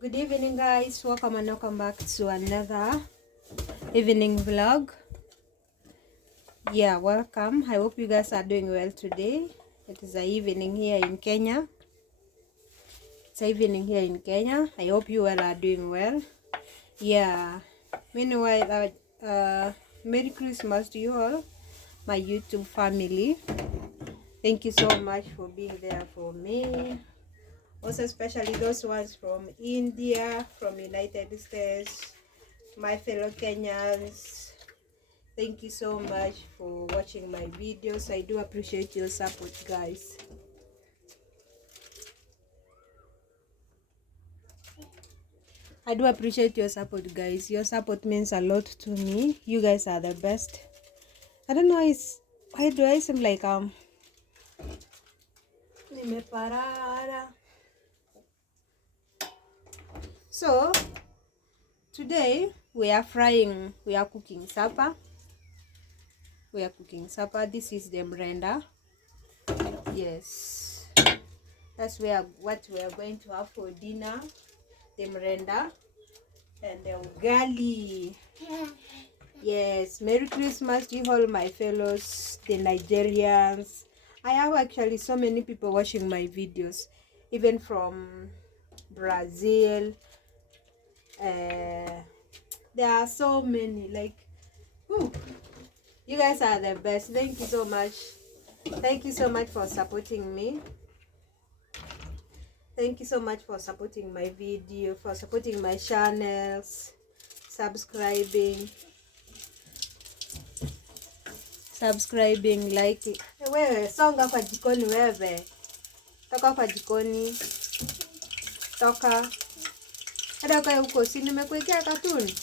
Good evening, guys. Welcome and welcome back to another evening vlog. Yeah, welcome. I hope you guys are doing well today. It is an evening here in Kenya. It's an evening here in Kenya. I hope you all are doing well. Yeah. Meanwhile, Merry Christmas to you all, my YouTube family. Thank you so much for being there for me. Also, especially those ones from India, from United States, my fellow Kenyans. Thank you so much for watching my videos. I do appreciate your support, guys. I do appreciate your support, guys. Your support means a lot to me. You guys are the best. I don't know, why do I seem like nimeparara? So today we are cooking supper. This is the mrenda. Yes, that's what we are going to have for dinner. The mrenda and the ugali. Yes, Merry Christmas to you all, my fellows, the Nigerians. I have actually so many people watching my videos, even from Brazil. There are so many, like, whew, you guys are the best. Thank you so much. Thank you so much for supporting me. Thank you so much for supporting my video, for supporting my channels, subscribing, like. Wewe songa kwa jikoni, wewe toka kwa jikoni, toka hada kwa huko, si nimekuwekea katuni.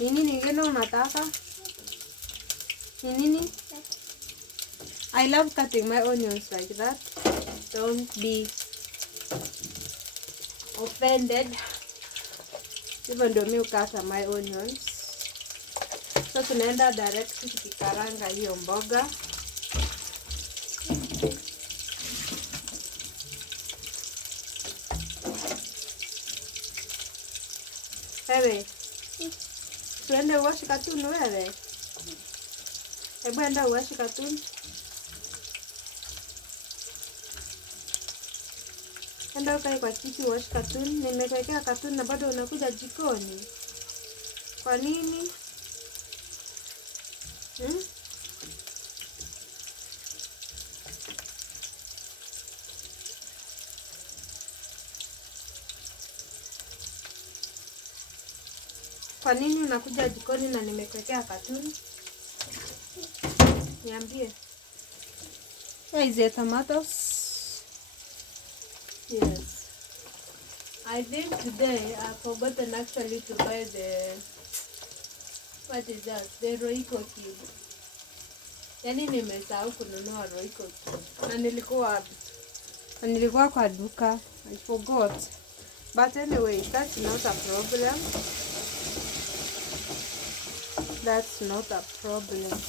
Nini nyingine unataka? Nini? I love cutting my onions like that. Don't be offended, even though me cut my onions. So tunaenda direct tukikaranga hiyo mboga. Wewe tuende uwashi katuni wewe. Hebu enda uwashi katuni. Enda ukae kwa kiti uwashi katuni. Nimekuwekea katuni na bado unakuja jikoni. Kwa nini? Kwa nini unakuja jikoni na nimekuwekea katuni? Niambie. Here is the tomatoes. Yes. I think today I've forgotten actually to buy what is that? The Royco cube. Yani nimesahau kununua Royco cube. Na nilikuwa kwa duka. I forgot. But anyway, that's not a problem. That's not a problem.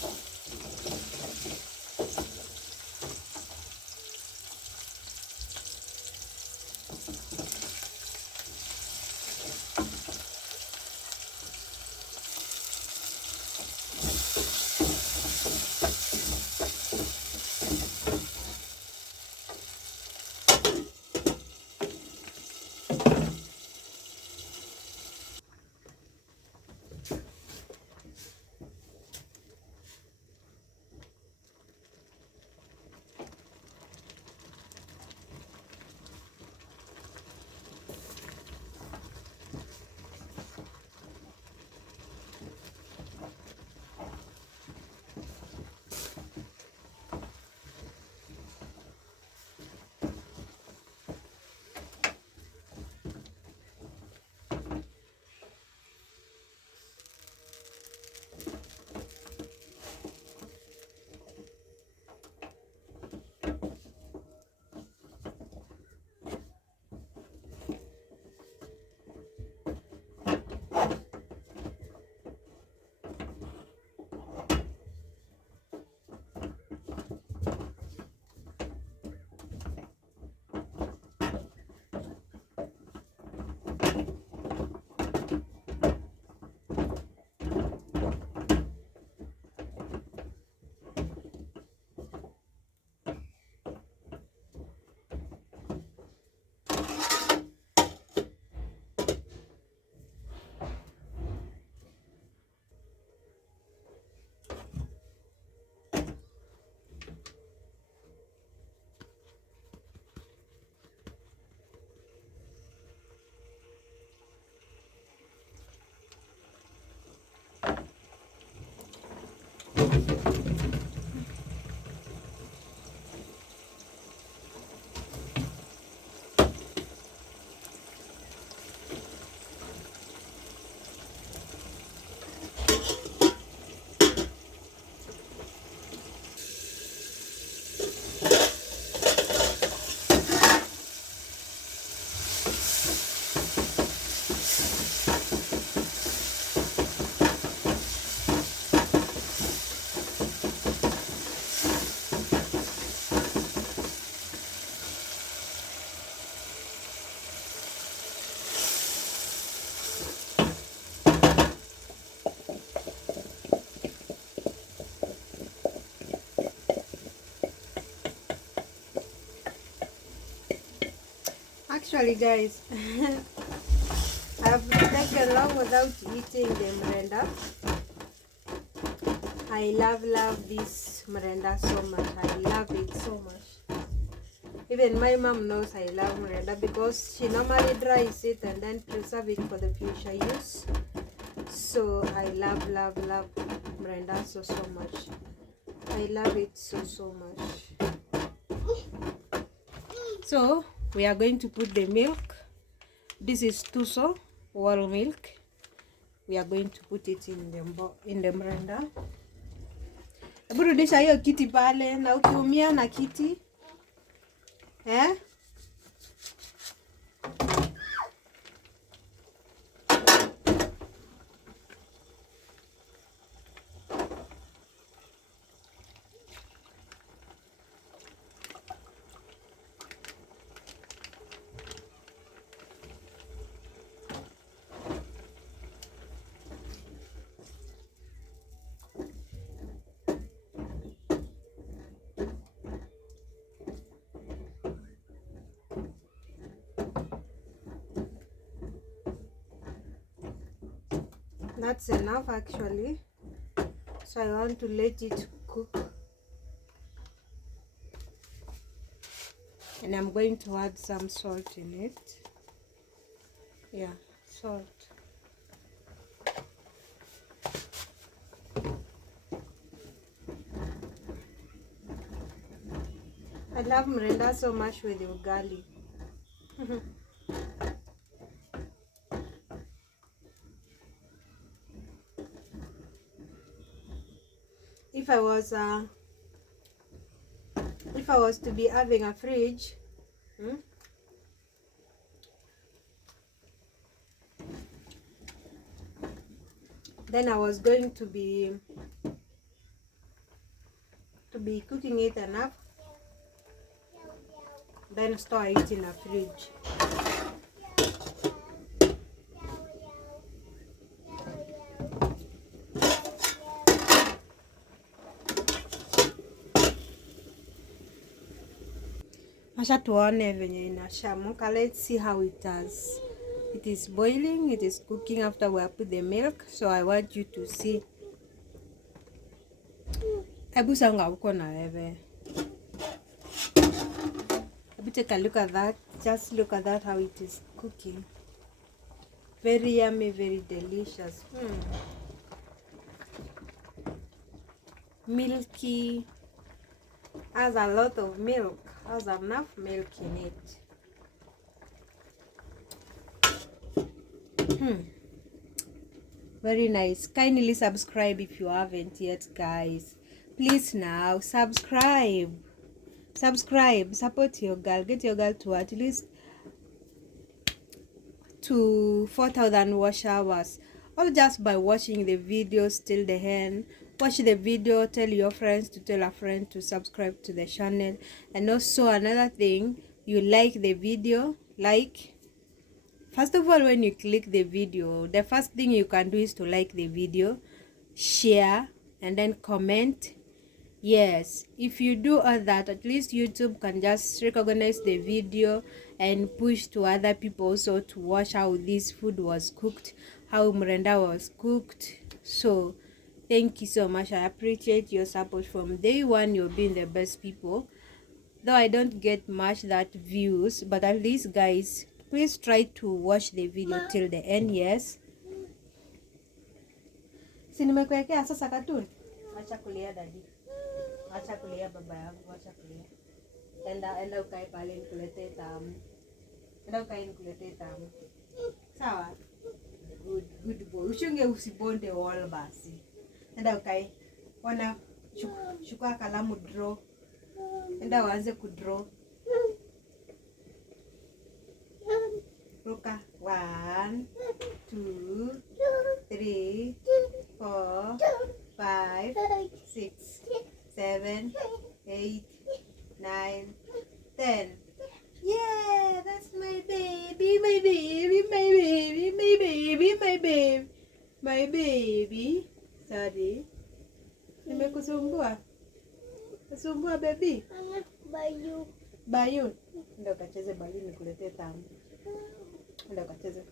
Actually, guys, I've taken long without eating the merenda. I love this merenda so much. I love it so much. Even my mom knows I love merenda because she normally dries it and then preserve it for the future use. So I love merenda so much. I love it so much. So we are going to put the milk. This is Tuso whole milk. We are going to put it in the merenda. Burudisha hiyo kiti pale na ukiumia na kiti. That's enough actually. So I want to let it cook. And I'm going to add some salt in it. Yeah, salt. I love merenda so much with ugali. If I was to be having a fridge, then I was going to be cooking it enough, then store it in a fridge. Asha tuone venye inashamuka. Let's see how it does. It is boiling, it is cooking after we put the milk. So I want you to see. Ebu sanga uko na wewe. Ebu take a look at that. Just look at that, how it is cooking. Very yummy, very delicious. Milky. Has a lot of milk. Has enough milk in it. Very nice. Kindly subscribe if you haven't yet, guys. Please now subscribe. Support your girl. Get your girl to at least to 4,000 watch hours, all just by watching the videos till the end. Watch the video, tell your friends to tell a friend to subscribe to the channel. And also another thing, you like the video, first of all, when you click the video, the first thing you can do is to like the video, share, and then comment. Yes, if you do all that, at least YouTube can just recognize the video and push to other people also to watch how this food was cooked, how merenda was cooked. So thank you so much. I appreciate your support from day one. You've been the best people. Though I don't get much that views, but at least, guys, please try to watch the video till the end. Yes. Si nimekuwekea sasa cartoon. Acha kulia daddy. Acha kulia baba yangu, acha kulia. Enda ukae pale nikuletee tamu. Enda ukae nikuletee tamu. Sawa? Good boy. Ushunge usibonde wall basi. Enda ukae. Ona chukua kalamu draw. Enda uanze kudraw. Ruka. 1, 2, 3, 4, 5, 6, 7, 8, 9, 10. Yeah, that's my baby, my baby, my baby, my baby, my baby, my baby. Sorry. Nimekusumbua? Kusumbua baby? Bayu. Bayu. Ndio kacheze bayu nikuletee tamu. Ndio kacheze.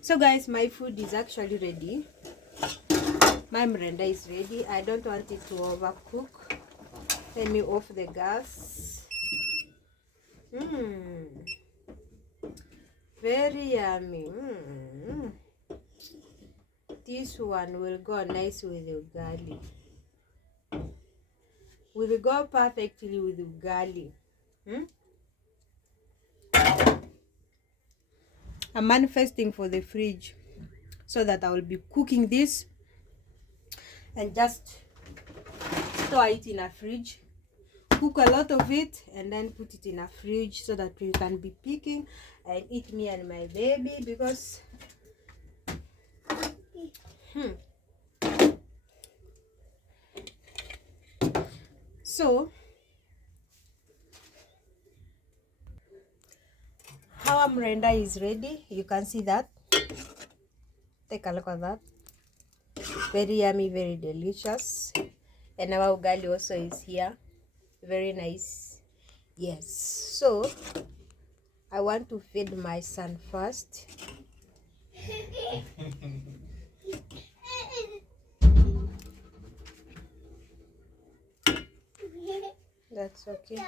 So guys, my food is actually ready. My mrenda is ready. I don't want it to overcook. Let me off the gas. Very yummy. This one will go nice with ugali. Will go perfectly with ugali. I'm manifesting for the fridge so that I will be cooking this and just store it in a fridge, cook a lot of it, and then put it in a fridge so that we can be picking and eat, me and my baby, because so our mrenda is ready. You can see that. Take a look at that. Very yummy, very delicious. And our ugali also is here. Very nice. Yes. So I want to feed my son first. That's okay.